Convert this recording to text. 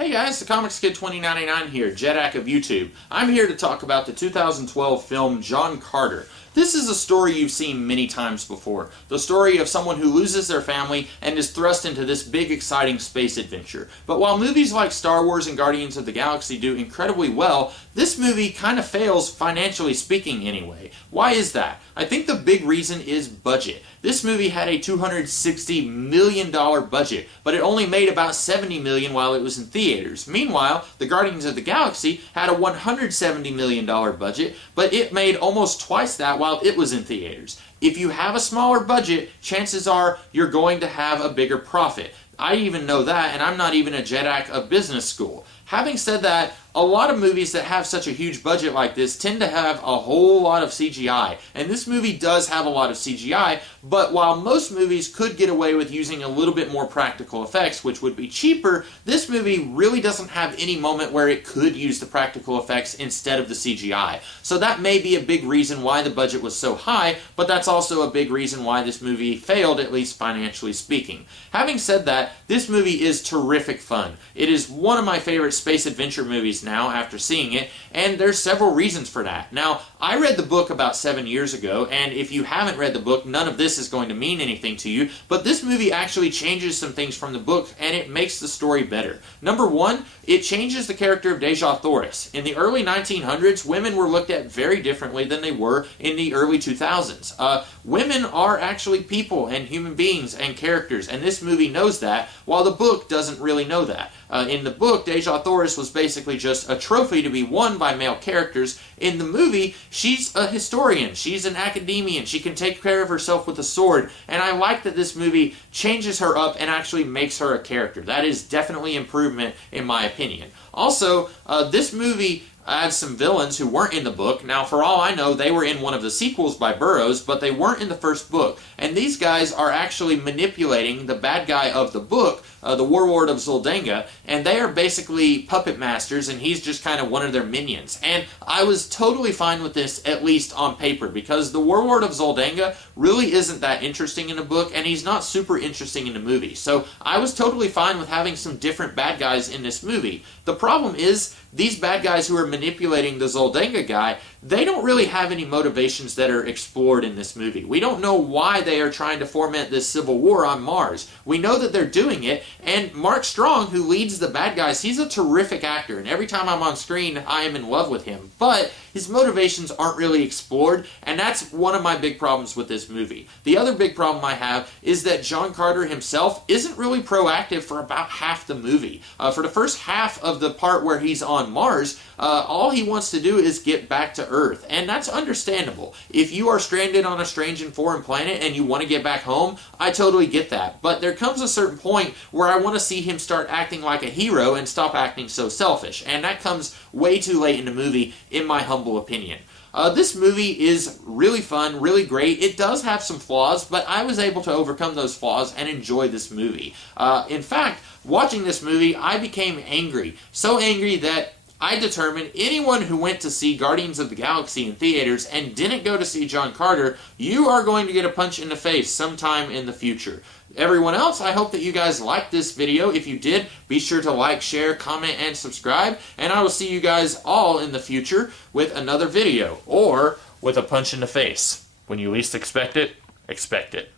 Hey guys, the Comics Kid 2099 here, Jedak of YouTube. I'm here to talk about the 2012 film John Carter. This is a story you've seen many times before. The story of someone who loses their family and is thrust into this big, exciting space adventure. But while movies like Star Wars and Guardians of the Galaxy do incredibly well, this movie kind of fails financially speaking anyway. Why is that? I think the big reason is budget. This movie had a $260 million budget, but it only made about $70 million while it was in theaters. Meanwhile, the Guardians of the Galaxy had a $170 million budget, but it made almost twice that while it was in theaters. If you have a smaller budget, chances are you're going to have a bigger profit. I even know that, and I'm not even a Jedak of business school. Having said that, a lot of movies that have such a huge budget like this tend to have a whole lot of CGI. And this movie does have a lot of CGI, but while most movies could get away with using a little bit more practical effects, which would be cheaper, this movie really doesn't have any moment where it could use the practical effects instead of the CGI. So that may be a big reason why the budget was so high, but that's also a big reason why this movie failed, at least financially speaking. Having said that, this movie is terrific fun. It is one of my favorite space adventure movies now after seeing it, and there's several reasons for that. Now, I read the book about 7 years ago, and if you haven't read the book, none of this is going to mean anything to you, but this movie actually changes some things from the book, and it makes the story better. Number one, it changes the character of Dejah Thoris. In the early 1900s, women were looked at very differently than they were in the early 2000s. Women are actually people and human beings and characters, and this movie knows that, while the book doesn't really know that. In the book, Dejah Thoris was basically just a trophy to be won by male characters. In the movie, she's a historian, she's an academician, she can take care of herself with a sword, and I like that this movie changes her up and actually makes her a character. That is definitely improvement in my opinion. Also, this movie adds some villains who weren't in the book. Now, for all I know, they were in one of the sequels by Burroughs, but they weren't in the first book. And these guys are actually manipulating the bad guy of the book, the Warlord of Zuldanga, and they are basically puppet masters, and he's just kind of one of their minions. And I was totally fine with this, at least on paper, because the Warlord of Zuldanga really isn't that interesting in the book, and he's not super interesting in the movie. So I was totally fine with having some different bad guys in this movie. The problem is, these bad guys who are manipulating the Zuldanga guy, they don't really have any motivations that are explored in this movie. We don't know why they are trying to foment this civil war on Mars. We know that they're doing it, and Mark Strong, who leads the bad guys, he's a terrific actor, and every time I'm on screen, I am in love with him. But his motivations aren't really explored, and that's one of my big problems with this movie. The other big problem I have is that John Carter himself isn't really proactive for about half the movie. For the first half of the part where he's on Mars, all he wants to do is get back to Earth, and that's understandable. If you are stranded on a strange and foreign planet and you want to get back home, I totally get that. But there comes a certain point where I want to see him start acting like a hero and stop acting so selfish, and that comes way too late in the movie, in my humble opinion. This movie is really fun, really great. It does have some flaws, but I was able to overcome those flaws and enjoy this movie. In fact, watching this movie, I became angry. So angry that I determined anyone who went to see Guardians of the Galaxy in theaters and didn't go to see John Carter, you are going to get a punch in the face sometime in the future. Everyone else, I hope that you guys liked this video. If you did, be sure to like, share, comment, and subscribe. And I will see you guys all in the future with another video, or with a punch in the face. When you least expect it, expect it.